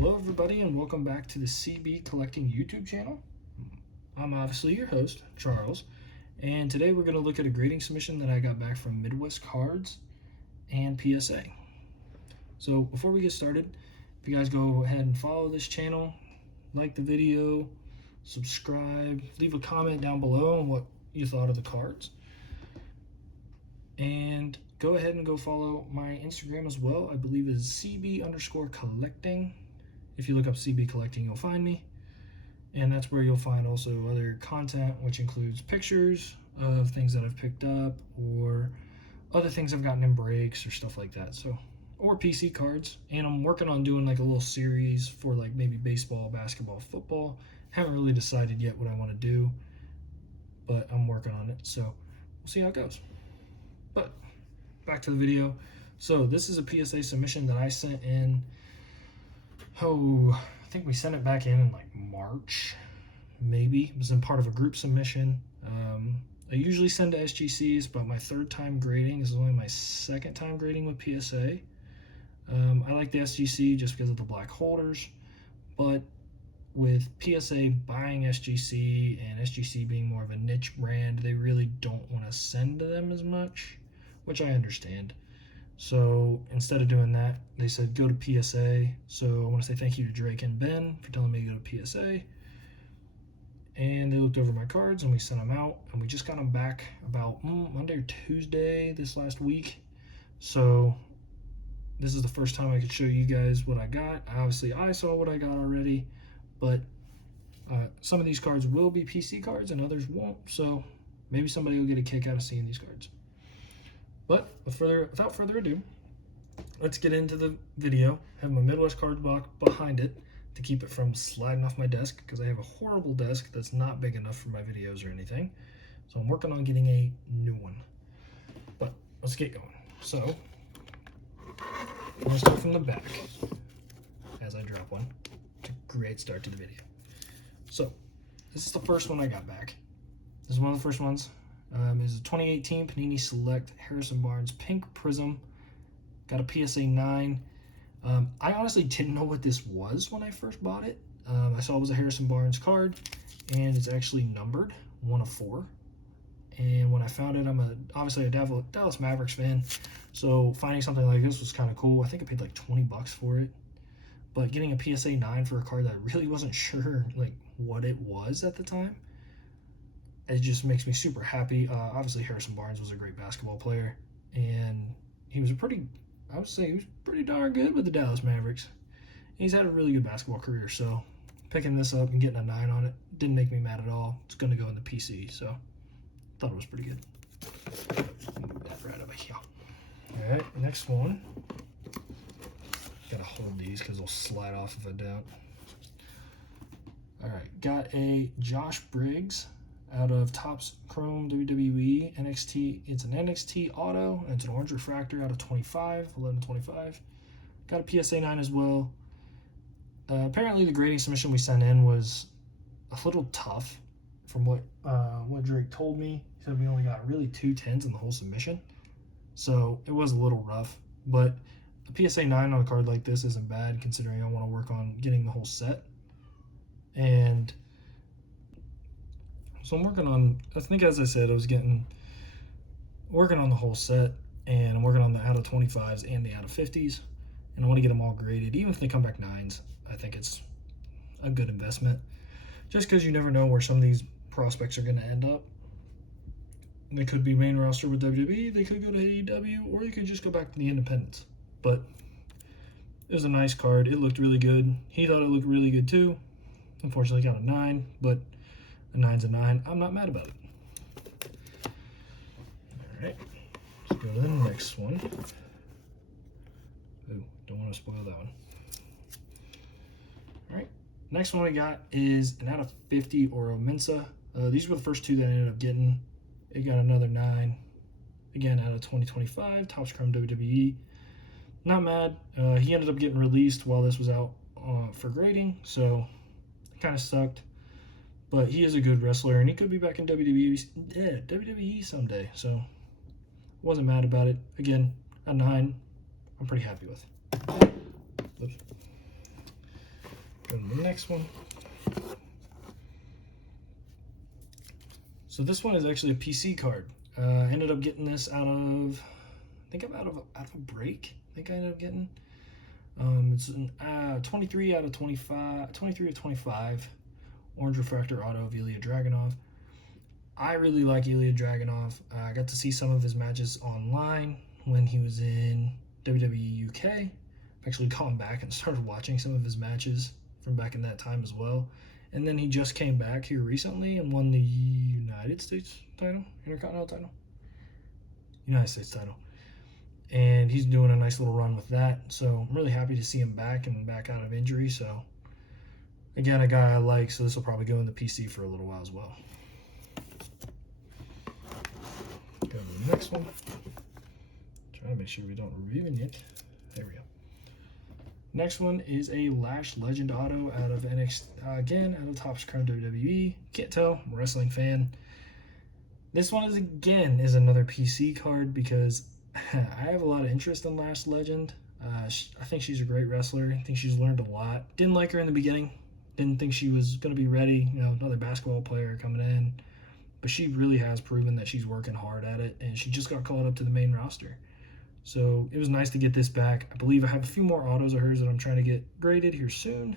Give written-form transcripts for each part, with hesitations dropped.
Hello everybody and welcome back to the CB Collecting YouTube channel. I'm obviously your host, Charles, and today we're going to look at a grading submission that I got back from Midwest Cards and PSA. So before we get started, if you guys go ahead and follow this channel, like the video, subscribe, leave a comment down below on what you thought of the cards. And go ahead and go follow my Instagram as well. I believe is CB_collecting. If you look up CB Collecting, you'll find me. And that's where you'll find also other content, which includes pictures of things that I've picked up or other things I've gotten in breaks or stuff like that. So, or PC cards. And I'm working on doing like a little series for like maybe baseball, basketball, football. Haven't really decided yet what I want to do, but I'm working on it. So we'll see how it goes. But back to the video. So this is a PSA submission that I sent in, I think we sent it back in like March, maybe. It was in part of a group submission. I usually send to SGCs, but my third time grading. This is only my second time grading with PSA. I like the SGC just because of the black holders, but with PSA buying SGC and SGC being more of a niche brand, they really don't want to send to them as much, which I understand. So instead of doing that, they said go to PSA. So I want to say thank you to Drake and Ben for telling me to go to PSA. And they looked over my cards and we sent them out, and we just got them back about Monday or Tuesday this last week. So this is the first time I could show you guys what I got. Obviously I saw what I got already, but some of these cards will be PC cards and others won't. So maybe somebody will get a kick out of seeing these cards. But without further ado, let's get into the video. I have my Midwest card block behind it to keep it from sliding off my desk, because I have a horrible desk that's not big enough for my videos or anything. So I'm working on getting a new one. But let's get going. So I'm going to start from the back as I drop one. It's a great start to the video. So this is the first one I got back. This is one of the first ones. Is a 2018 Panini Select Harrison Barnes Pink Prism. Got a PSA 9. I honestly didn't know what this was when I first bought it. I saw it was a Harrison Barnes card, and it's actually numbered 1 of 4. And when I found it, I'm obviously a Dallas Mavericks fan, so finding something like this was kind of cool. I think I paid like 20 bucks for it. But getting a PSA 9 for a card that I really wasn't sure like what it was at the time, it just makes me super happy. Obviously, Harrison Barnes was a great basketball player, and he was I would say he was pretty darn good with the Dallas Mavericks. And he's had a really good basketball career, so picking this up and getting a 9 on it didn't make me mad at all. It's going to go in the PC, so thought it was pretty good. Move that right over here. All right, next one. Gotta hold these because they'll slide off if I don't. All right, got a Josh Briggs out of Topps Chrome WWE NXT. It's an NXT auto, and it's an orange refractor out of 25, 11/25. Got a PSA 9 as well. Apparently the grading submission we sent in was a little tough from what Drake told me. He said we only got really 2 10s in the whole submission. So it was a little rough, but a PSA 9 on a card like this isn't bad considering I want to work on getting the whole set. And so I'm working on, I think as I said, I was working on the whole set, and I'm working on the out of 25s and the out of 50s, and I want to get them all graded. Even if they come back 9s, I think it's a good investment, just because you never know where some of these prospects are going to end up. They could be main roster with WWE, they could go to AEW, or you could just go back to the independents. But it was a nice card. It looked really good. He thought it looked really good too. Unfortunately got a 9, but a 9's a 9. I'm not mad about it. All right, let's go to the next one. Ooh, don't want to spoil that one. All right, next one we got is an out of 50 Oro Mensa. These were the first 2 that I ended up getting. It got another 9. Again, out of 2025, Topps Chrome WWE. Not mad. He ended up getting released while this was out for grading, so it kind of sucked. But he is a good wrestler, and he could be back in WWE someday. So wasn't mad about it. Again, a 9, I'm pretty happy with. Oops. Go to the next one. So this one is actually a PC card. I ended up getting this out of, I think I'm out of a break. I think I ended up getting. It's an 23 out of 25, 23 of 25, Orange Refractor Auto of Ilya Dragunov. I really like Ilya Dragunov. I got to see some of his matches online when he was in WWE UK. I've actually gone back and started watching some of his matches from back in that time as well. And then he just came back here recently and won the United States title, Intercontinental title, United States title. And he's doing a nice little run with that. So I'm really happy to see him back and back out of injury. So again, a guy I like, so this will probably go in the PC for a little while as well. Go to the next one. Trying to make sure we don't ruin it. There we go. Next one is a Lash Legend Auto out of NXT, again, out of Topps Chrome WWE. Can't tell, I'm a wrestling fan. This one is another PC card because I have a lot of interest in Lash Legend. I think she's a great wrestler. I think she's learned a lot. Didn't like her in the beginning. Didn't think she was going to be ready. You know, another basketball player coming in. But she really has proven that she's working hard at it, and she just got called up to the main roster. So it was nice to get this back. I believe I have a few more autos of hers that I'm trying to get graded here soon.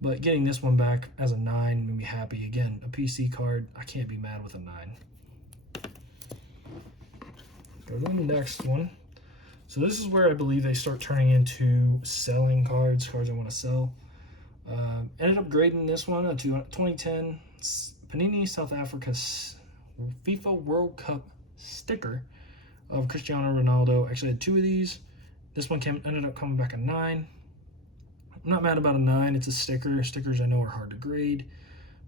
But getting this one back as a 9 made me happy. Again, a PC card. I can't be mad with a 9. Go to the next one. So this is where I believe they start turning into selling cards I want to sell. Ended up grading this one a 2010 Panini South Africa FIFA World Cup sticker of Cristiano Ronaldo. Actually had 2 of these. This one ended up coming back a 9. I'm not mad about a 9. It's a sticker. Stickers I know are hard to grade.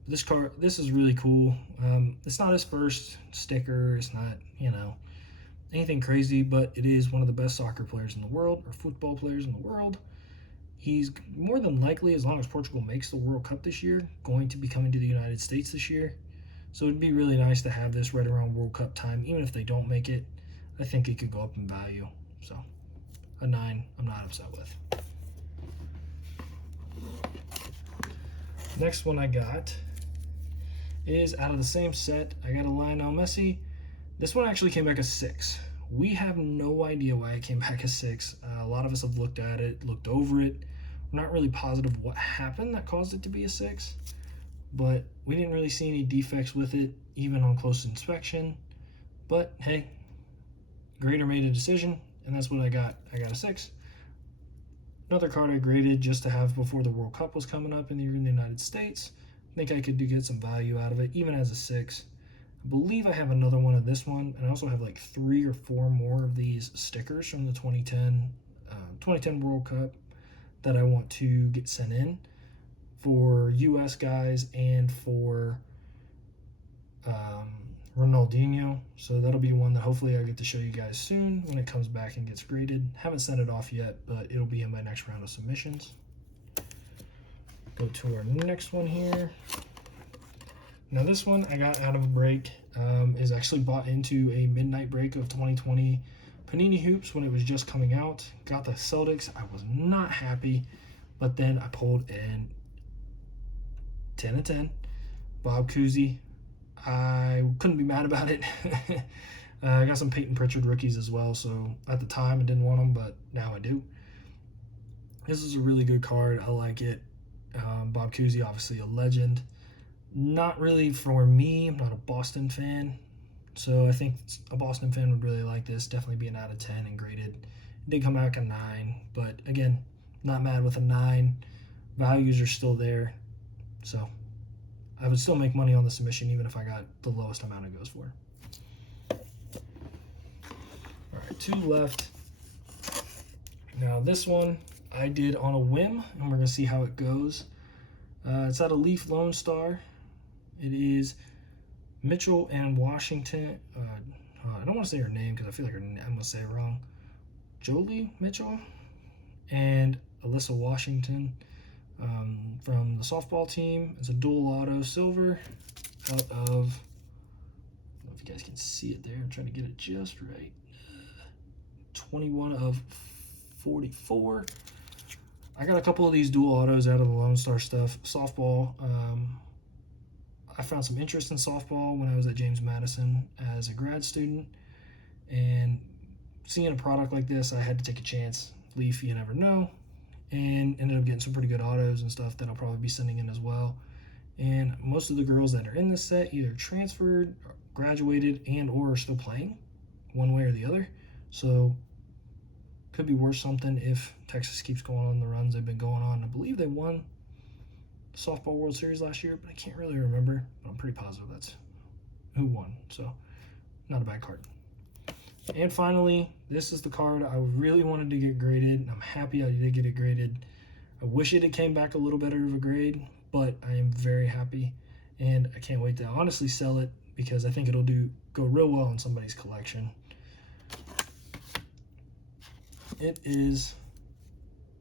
But this is really cool. It's not his first sticker. It's not, you know, anything crazy, but it is one of the best soccer players in the world, or football players in the world. He's more than likely, as long as Portugal makes the World Cup this year, going to be coming to the United States this year. So it'd be really nice to have this right around World Cup time. Even if they don't make it, I think it could go up in value. So a 9, I'm not upset with. Next one I got is out of the same set. I got a Lionel Messi. This one actually came back as 6. We have no idea why it came back as 6. A lot of us have looked at it, looked over it. We're not really positive what happened that caused it to be a 6, but we didn't really see any defects with it, even on close inspection. But hey, grader made a decision, and that's what I got. I got a 6. Another card I graded just to have before the World Cup was coming up in the United States. I think I could get some value out of it, even as a 6. I believe I have another one of this one, and I also have like 3 or 4 more of these stickers from the 2010 World Cup that I want to get sent in for US guys and for Ronaldinho. So that'll be one that hopefully I get to show you guys soon when it comes back and gets graded. Haven't sent it off yet, but it'll be in my next round of submissions. Go to our next one here. Now this one I got out of a break, is actually bought into a midnight break of 2020 Panini Hoops when it was just coming out. Got the Celtics. I was not happy, but then I pulled in 10 of 10. Bob Cousy. I couldn't be mad about it. I got some Peyton Pritchard rookies as well, so at the time I didn't want them, but now I do. This is a really good card. I like it. Bob Cousy, obviously a legend. Not really for me. I'm not a Boston fan, so I think a Boston fan would really like this. Definitely be an out of 10 and graded. It did come back a 9, but again, not mad with a 9. Values are still there, so I would still make money on the submission even if I got the lowest amount it goes for. All right, 2 left. Now this one I did on a whim, and we're gonna see how it goes. It's out of Leaf Lone Star. It is Mitchell and Washington. I don't want to say her name because I feel like I'm going to say it wrong. Jolie Mitchell and Alyssa Washington from the softball team. It's a dual auto silver out of, I don't know if you guys can see it there. I'm trying to get it just right. 21 of 44. I got a couple of these dual autos out of the Lone Star stuff. Softball, I found some interest in softball when I was at James Madison as a grad student, and seeing a product like this, I had to take a chance. Leaf, you never know, and ended up getting some pretty good autos and stuff that I'll probably be sending in as well. And most of the girls that are in this set either transferred, graduated, and or are still playing one way or the other. So could be worth something if Texas keeps going on the runs they've been going on. I believe they won the Softball World Series last year, but I can't really remember. But I'm pretty positive that's who won. So not a bad card. And finally, this is the card I really wanted to get graded. I'm happy I did get it graded. I wish it had came back a little better of a grade, but I am very happy, and I can't wait to honestly sell it because I think it'll go real well in somebody's collection. It is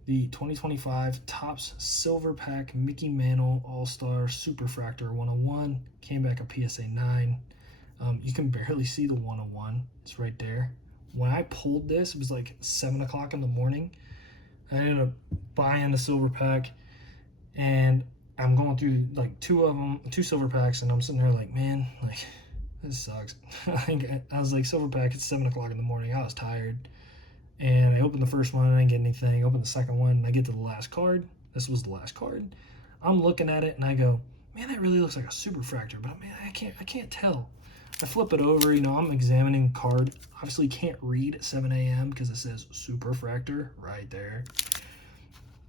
the 2025 Topps Silver Pack Mickey Mantle All-Star Superfractor 101. Came back a PSA 9. You can barely see the 101. It's right there. When I pulled this, it was like 7 o'clock in the morning. I ended up buying the silver pack, and I'm going through like two silver packs, and I'm sitting there like, man, like this sucks. I was like, silver pack, it's 7 o'clock in the morning. I was tired. And I opened the first one and I didn't get anything. I opened the second one and I get to the last card. This was the last card. I'm looking at it and I go, man, that really looks like a superfractor, but man, I can't tell. I flip it over, you know, I'm examining the card. Obviously can't read at 7 a.m. because it says superfractor right there.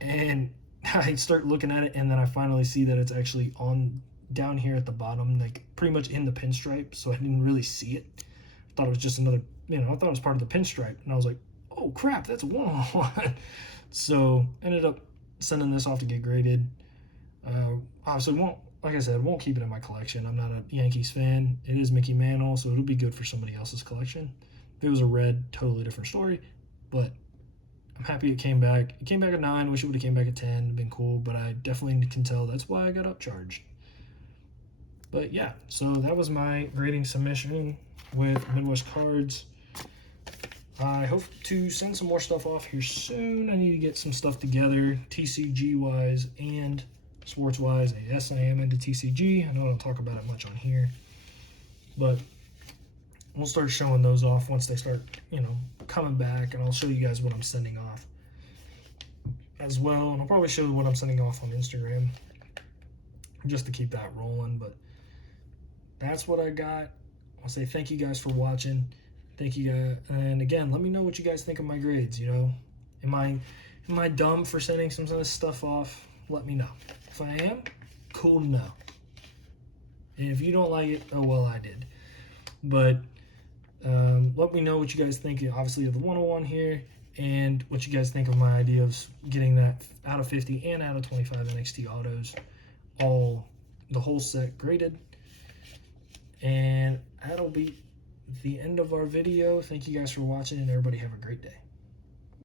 And I start looking at it, and then I finally see that it's actually on down here at the bottom, like pretty much in the pinstripe. So I didn't really see it. I thought it was just another, you know, I thought it was part of the pinstripe. And I was like, oh crap, that's a 101. So ended up sending this off to get graded. Obviously like I said, won't keep it in my collection. I'm not a Yankees fan. It is Mickey Mantle, so it'll be good for somebody else's collection. If it was a red, totally different story. But I'm happy it came back. It came back at 9. Wish it would have came back at 10. It'd been cool, but I definitely can tell that's why I got upcharged. But yeah, so that was my grading submission with Midwest Cards. I hope to send some more stuff off here soon. I need to get some stuff together, TCG-wise and sports-wise. Yes, I am into TCG. I know I don't talk about it much on here, but we'll start showing those off once they start, you know, coming back, and I'll show you guys what I'm sending off as well. And I'll probably show what I'm sending off on Instagram just to keep that rolling. But that's what I got. I'll say thank you guys for watching. Thank you guys, and again, let me know what you guys think of my grades. You know, am I dumb for sending some of this stuff off? Let me know. If I am, cool to know. And if you don't like it, oh well, I did. But let me know what you guys think, obviously, of the 101 here, and what you guys think of my idea of getting that out of 50 and out of 25 NXT autos, the whole set graded. And that'll be the end of our video. Thank you guys for watching, and everybody have a great day.